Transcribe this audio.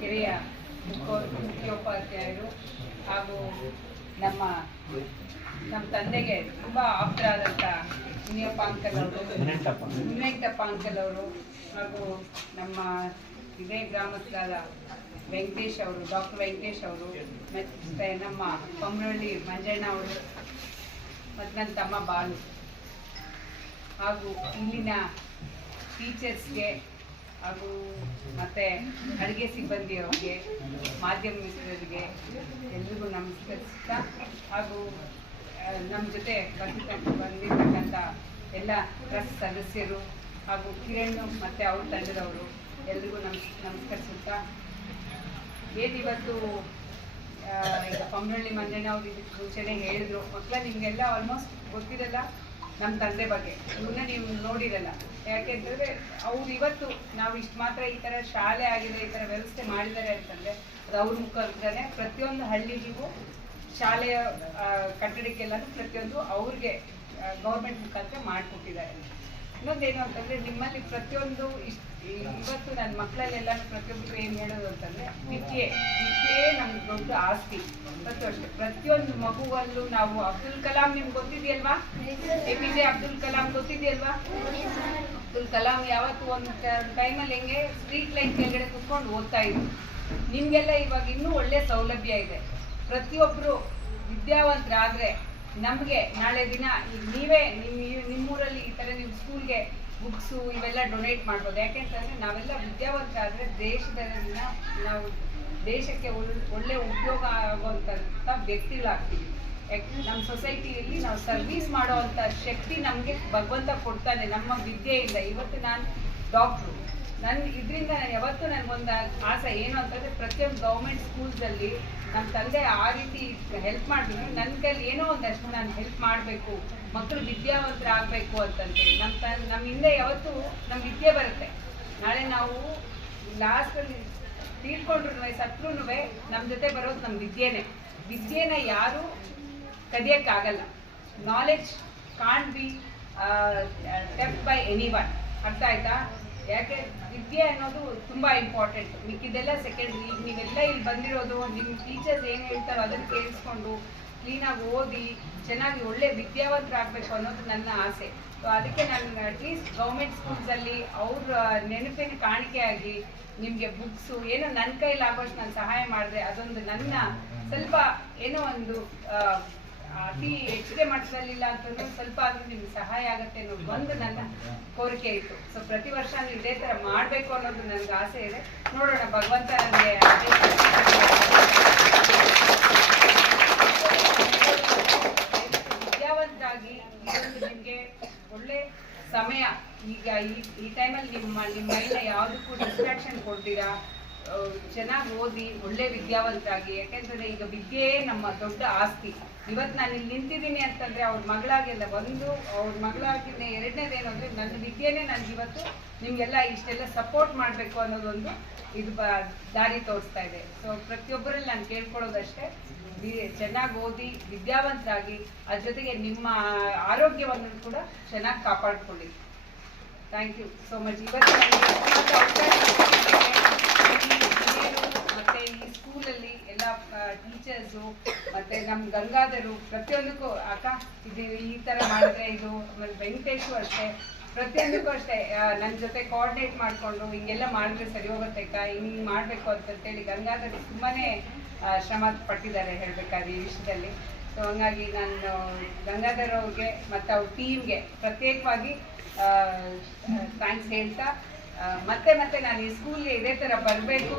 ಹಿರಿಯ ಮುಖ್ಯೋಪಾಧ್ಯಾಯರು ಹಾಗೂ ನಮ್ಮ ತಂದೆಗೆ ತುಂಬ ಆಪ್ತರಾದಂಥ ಮುನಿಯಪ್ಪ ಅಂಕಲ್ ಅವರು ಹಾಗೂ ನಮ್ಮ ಇದೇ ಗ್ರಾಮಸ್ಥರಾದ ವೆಂಕಟೇಶ್ ಅವರು, ಡಾಕ್ಟರ್ ವೆಂಕಟೇಶ್ ಅವರು, ಮತ್ತು ನಮ್ಮ ಪಂಬರಳ್ಳಿ ಮಂಜಣ್ಣ ಅವರು, ಮತ್ತು ನನ್ನ ತಮ್ಮ ಬಾಲು, ಹಾಗೂ ಇಲ್ಲಿನ ಟೀಚರ್ಸ್ಗೆ ಹಾಗೂ ಮತ್ತು ಅಡುಗೆ ಸಿಬ್ಬಂದಿಯವ್ರಿಗೆ, ಮಾಧ್ಯಮ ಮಿತ್ರರಿಗೆ ಎಲ್ರಿಗೂ ನಮಸ್ಕರಿಸ್ತಾ, ಹಾಗೂ ನಮ್ಮ ಜೊತೆ ಬಂದಿರತಕ್ಕಂಥ ಎಲ್ಲ ಟ್ರಸ್ಟ್ ಸದಸ್ಯರು ಹಾಗೂ ಕಿರಣ್ ಮತ್ತು ಅವ್ರ ತಂಡದವರು ಎಲ್ರಿಗೂ ನಮಸ್ಕರಿಸುತ್ತಾ, ಏನಿವತ್ತು ಈಗ ಪಂಬರಳ್ಳಿ ಮಂಜಣ್ಣ ಅವ್ರು ಇದಕ್ಕೆ ಮುಂಚೆನೇ ಹೇಳಿದ್ರು, ಮಕ್ಕಳ ನಿಮಗೆಲ್ಲ ಆಲ್ಮೋಸ್ಟ್ ಗೊತ್ತಿರಲ್ಲ ನಮ್ಮ ತಂದೆ ಬಗ್ಗೆ, ಇವನ್ನ ನೀವು ನೋಡಿರಲ್ಲ. ಯಾಕೆಂತಂದರೆ ಅವ್ರು ಇವತ್ತು ನಾವು ಇಷ್ಟು ಮಾತ್ರ ಈ ಥರ ಶಾಲೆ ಆಗಿದೆ, ಈ ಥರ ವ್ಯವಸ್ಥೆ ಮಾಡಿದ್ದಾರೆ ಅಂತಂದರೆ ಅದು ಅವ್ರ ಮುಖಾಂತರನೇ ಪ್ರತಿಯೊಂದು ಹಳ್ಳಿಗೂ ಶಾಲೆಯ ಕಟ್ಟಡಕ್ಕೆಲ್ಲನೂ ಪ್ರತಿಯೊಂದು ಅವ್ರಿಗೆ ಗೌರ್ಮೆಂಟ್ ಮುಖಾಂತರ ಮಾಡಿಕೊಟ್ಟಿದ್ದಾರೆ. ಇನ್ನೊಂದೇನು ಅಂತಂದರೆ ನಿಮ್ಮಲ್ಲಿ ಪ್ರತಿಯೊಂದು ಇವತ್ತು ನನ್ನ ಮಕ್ಕಳಲ್ಲೆಲ್ಲ ಪ್ರತಿಯೊಬ್ಬರು ಏನು ಹೇಳೋದು ಅಂತಂದರೆ ವಿದ್ಯೆ ನಮ್ಗೆ ದೊಡ್ಡ ಆಸ್ತಿ. ಇವತ್ತು ಅಷ್ಟೇ ಪ್ರತಿಯೊಂದು ಮಗುವಲ್ಲೂ ನಾವು ಅಬ್ದುಲ್ ಕಲಾಂ ನಿಮ್ಗೆ ಗೊತ್ತಿದೆಯಲ್ವಾ? APJ ಅಬ್ದುಲ್ ಕಲಾಂ ಗೊತ್ತಿದೆಯಲ್ವಾ? ಅಬ್ದುಲ್ ಕಲಾಂ ಯಾವತ್ತು ಒಂದು ಟೈಮಲ್ಲಿ ಹೆಂಗೆ ಸ್ಟ್ರೀಟ್ ಲೈಟ್ ಕೆಳಗಡೆ ಕುತ್ಕೊಂಡು ಓದ್ತಾ ಇದ್ರು. ನಿಮಗೆಲ್ಲ ಇವಾಗ ಇನ್ನೂ ಒಳ್ಳೆ ಸೌಲಭ್ಯ ಇದೆ. ಪ್ರತಿಯೊಬ್ಬರು ವಿದ್ಯಾವಂತರಾದರೆ ನಮಗೆ ನಾಳೆ ದಿನ ನೀವೇ ನಿಮ್ಮೂರಲ್ಲಿ ಈ ಥರ ನೀವು ಸ್ಕೂಲ್ಗೆ ಬುಕ್ಸು ಇವೆಲ್ಲ ಡೊನೇಟ್ ಮಾಡ್ಬೋದು. ಯಾಕೆಂತಂದರೆ ನಾವೆಲ್ಲ ವಿದ್ಯಾವಂತರಾದರೆ ನಾವು ದೇಶಕ್ಕೆ ಒಳ್ಳೆ ಉದ್ಯೋಗ ಆಗುವಂಥ ವ್ಯಕ್ತಿಗಳಾಗ್ತೀವಿ. ನಮ್ಮ ಸೊಸೈಟಿಯಲ್ಲಿ ನಾವು ಸರ್ವೀಸ್ ಮಾಡೋವಂಥ ಶಕ್ತಿ ನಮಗೆ ಭಗವಂತ ಕೊಡ್ತಾನೆ ನಮ್ಮ ವಿದ್ಯೆಯಿಂದ. ಇವತ್ತು ನಾನು ಡಾಕ್ಟ್ರು, ಇದರಿಂದ ನಾನು ಯಾವತ್ತೂ ನನಗೊಂದು ಆಸೆ ಏನು ಅಂತಂದರೆ ಪ್ರತಿಯೊಂದು ಗೌರ್ಮೆಂಟ್ ಸ್ಕೂಲ್ಸಲ್ಲಿ ನಮ್ಮ ತಂದೆ ಆ ರೀತಿ ಹೆಲ್ಪ್ ಮಾಡಬೇಕು, ನನ್ನ ಕೈಲಿ ಏನೋ ಒಂದಷ್ಟು ನಾನು ಹೆಲ್ಪ್ ಮಾಡಬೇಕು, ಮಕ್ಕಳು ವಿದ್ಯಾವಂತರಾಗಬೇಕು ಅಂತಂತೇಳಿ ನಮ್ಮ ಹಿಂದೆ ಯಾವತ್ತೂ ನಮ್ಮ ವಿದ್ಯೆ ಬರುತ್ತೆ. ನಾಳೆ ನಾವು ಲಾಸ್ಟಲ್ಲಿ ತೀರ್ಕೊಂಡ್ರು ಸತ್ರೂ ನಮ್ಮ ಜೊತೆ ಬರೋದು ನಮ್ಮ ವಿದ್ಯೆನ ಯಾರೂ ಕದಿಯೋಕ್ಕಾಗಲ್ಲ. Knowledge can't be theft by anyone. ಅರ್ಥ ಆಯ್ತಾ? ಯಾಕೆ ವಿದ್ಯೆ ಅನ್ನೋದು ತುಂಬ ಇಂಪಾರ್ಟೆಂಟ್, ಮಿಕ್ಕಿದೆಲ್ಲ ಸೆಕೆಂಡ್ರಿ. ಈಗ ನೀವೆಲ್ಲ ಇಲ್ಲಿ ಬಂದಿರೋದು ನಿಮ್ಮ ಟೀಚರ್ಸ್ ಏನು ಹೇಳ್ತಾರೋ ಅದನ್ನು ಕೇಳಿಸ್ಕೊಂಡು ಕ್ಲೀನಾಗಿ ಓದಿ ಚೆನ್ನಾಗಿ ಒಳ್ಳೆ ವಿದ್ಯಾವಂತರಾಗಬೇಕು ಅನ್ನೋದು ನನ್ನ ಆಸೆ. ಸೊ ಅದಕ್ಕೆ ನಾನು ಅಟ್ಲೀಸ್ಟ್ ಗೌರ್ಮೆಂಟ್ ಸ್ಕೂಲ್ಸಲ್ಲಿ ಅವ್ರ ನೆನಪಿನ ಕಾಣಿಕೆಯಾಗಿ ನಿಮಗೆ ಬುಕ್ಸು ಏನೋ ನನ್ನ ಕೈಲಾಗೋಷ್ಟು ನಾನು ಸಹಾಯ ಮಾಡಿದೆ, ಅದೊಂದು ನನ್ನ ಸ್ವಲ್ಪ ಏನೋ ಒಂದು ಅತಿ ಹೆಚ್ಚಿಗೆ ಮಟ್ಟದಲ್ಲಿಲ್ಲ ಅಂತಂದ್ರೆ ಸ್ವಲ್ಪ ಆದ್ರೂ ನಿಮ್ಗೆ ಸಹಾಯ ಆಗುತ್ತೆ ಅನ್ನೋದು ಒಂದು ನನ್ನ ಕೋರಿಕೆ ಇತ್ತು. ಸೊ ಪ್ರತಿ ವರ್ಷ ನೀವು ಇದೇ ಥರ ಮಾಡಬೇಕು ಅನ್ನೋದು ನನಗೆ ಆಸೆ ಇದೆ. ನೋಡೋಣ, ಭಗವಂತ ನನಗೆ ವಿದ್ಯಾವಂತರಾಗಿ ಇದೊಂದು ನಿಮಗೆ ಒಳ್ಳೆ ಸಮಯ. ಈಗ ಈ ಟೈಮಲ್ಲಿ ನಿಮ್ಮ ಮೈಂಡ್ ಯಾವುದಕ್ಕೂ ಡಿಸ್ಟ್ರಾಕ್ಷನ್ ಕೊಡ್ತೀರಾ, ಚೆನ್ನಾಗಿ ಓದಿ ಒಳ್ಳೆ ವಿದ್ಯಾವಂತರಾಗಿ. ಯಾಕೆಂದರೆ ಈಗ ವಿದ್ಯೆಯೇ ನಮ್ಮ ದೊಡ್ಡ ಆಸ್ತಿ. ಇವತ್ತು ನಾನು ಇಲ್ಲಿ ನಿಂತಿದ್ದೀನಿ ಅಂತಂದರೆ ಅವ್ರ ಮಗಳಾಗಿಲ್ಲ, ಅವ್ರ ಮಗಳಾಗಿಲ್ಲ, ಎರಡನೇದೇನು ಅಂದರೆ ನನ್ನ ವಿದ್ಯೆನೇ ನನಗೆ ಇವತ್ತು ನಿಮಗೆಲ್ಲ ಇಷ್ಟೆಲ್ಲ ಸಪೋರ್ಟ್ ಮಾಡಬೇಕು ಅನ್ನೋದೊಂದು ಇದು ದಾರಿ ತೋರಿಸ್ತಾ ಇದೆ. ಸೊ ಪ್ರತಿಯೊಬ್ಬರಲ್ಲಿ ನಾನು ಕೇಳ್ಕೊಳ್ಳೋದಷ್ಟೇ, ಚೆನ್ನಾಗಿ ಓದಿ ವಿದ್ಯಾವಂತರಾಗಿ, ಅದ್ರ ಜೊತೆಗೆ ನಿಮ್ಮ ಆರೋಗ್ಯವನ್ನು ಕೂಡ ಚೆನ್ನಾಗಿ ಕಾಪಾಡಿಕೊಳ್ಳಿ. Thank you so much. ಇವತ್ತು ಮತ್ತು ಈ ಸ್ಕೂಲಲ್ಲಿ ಎಲ್ಲ ಟೀಚರ್ಸು ಮತ್ತು ನಮ್ಮ ಗಂಗಾಧರು ಪ್ರತಿಯೊಂದಕ್ಕೂ ಅಕ್ಕ ಇದು ಈ ಥರ ಮಾಡಿದ್ರೆ ಇದು, ಆಮೇಲೆ ವೆಂಕಟೇಶು ಅಷ್ಟೇ, ಪ್ರತಿಯೊಂದಕ್ಕೂ ಅಷ್ಟೇ ನನ್ನ ಜೊತೆ ಕೋಆರ್ಡಿನೇಟ್ ಮಾಡಿಕೊಂಡು ಹಿಂಗೆಲ್ಲ ಮಾಡಿದ್ರೆ ಸರಿ ಹೋಗುತ್ತೆ ಅಕ್ಕ, ಹಿಂಗೆ ಮಾಡಬೇಕು ಅಂತಂತೇಳಿ ಗಂಗಾಧರು ತುಂಬಾ ಶ್ರಮ ಪಟ್ಟಿದ್ದಾರೆ ಹೇಳಬೇಕಾದ್ರೆ ಈ ವಿಷಯದಲ್ಲಿ. ಸೊ ಹಂಗಾಗಿ ನಾನು ಗಂಗಾಧರ್ ಅವ್ರಿಗೆ ಮತ್ತು ಅವ್ರ ಟೀಮ್ಗೆ ಪ್ರತ್ಯೇಕವಾಗಿ ಥ್ಯಾಂಕ್ಸ್ ಹೇಳ್ತಾ, ಮತ್ತೆ ನಾನು ಈ ಸ್ಕೂಲ್ಗೆ ಇದೇ ಥರ ಬರಬೇಕು.